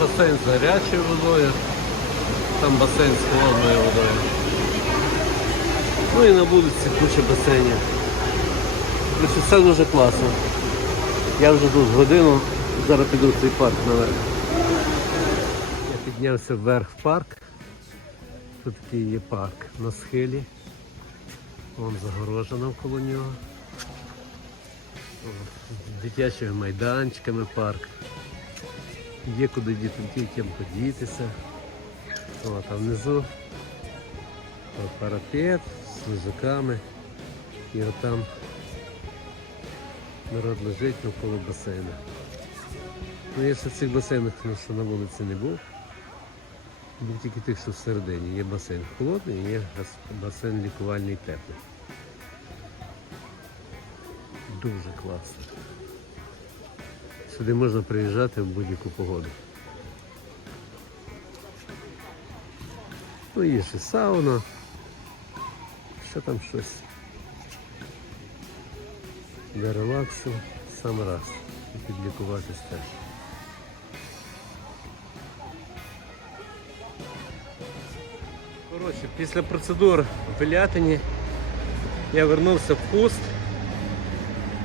басейн з гарячою водою, там басейн з холодною водою. Ну і на вулиці куча басейнів. Все дуже класно. Я вже тут годину, зараз піду в цей парк наверх. Я піднявся вверх в парк. Тут такий є парк на схилі. Вон загорожа навколо нього. З дитячими майданчиками парк. Є куди дітям подітися. О, там внизу о, парапет з лежаками. І отам народ лежить навколо басейну. Ну я ще в цих басейнах, тому що на вулиці не був. Був тільки тих, що всередині. Є басейн холодний, і є басейн лікувальний теплий. Дуже класно. Сюди можна приїжджати в будь-яку погоду. Ну, є ще сауна. Що там щось. Для релаксу сам раз. І підлікуватись теж. Коротше, після процедур в Белятині я вернувся в Хуст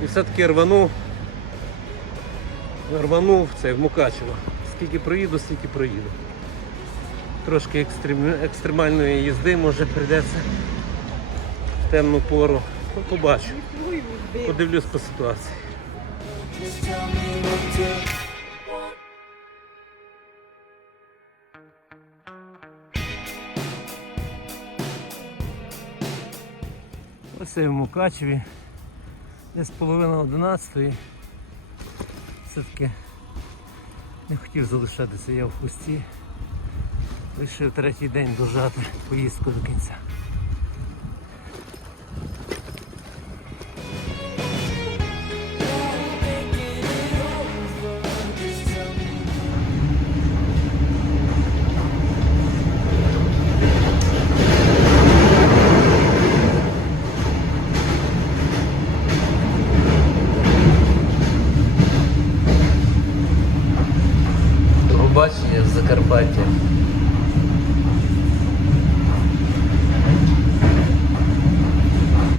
і все-таки рванув, рванув це в Мукачево. Скільки проїду, стільки проїду. Трошки екстрем... екстремальної їзди може прийдеться в темну пору. Ну, побачу. Подивлюсь по ситуації. Ось я в Мукачеві. Десь половина одинадцятої. Все-таки не хотів залишатися я в хусті. Вирішив третій день дожати поїздку до кінця. Закарпаття.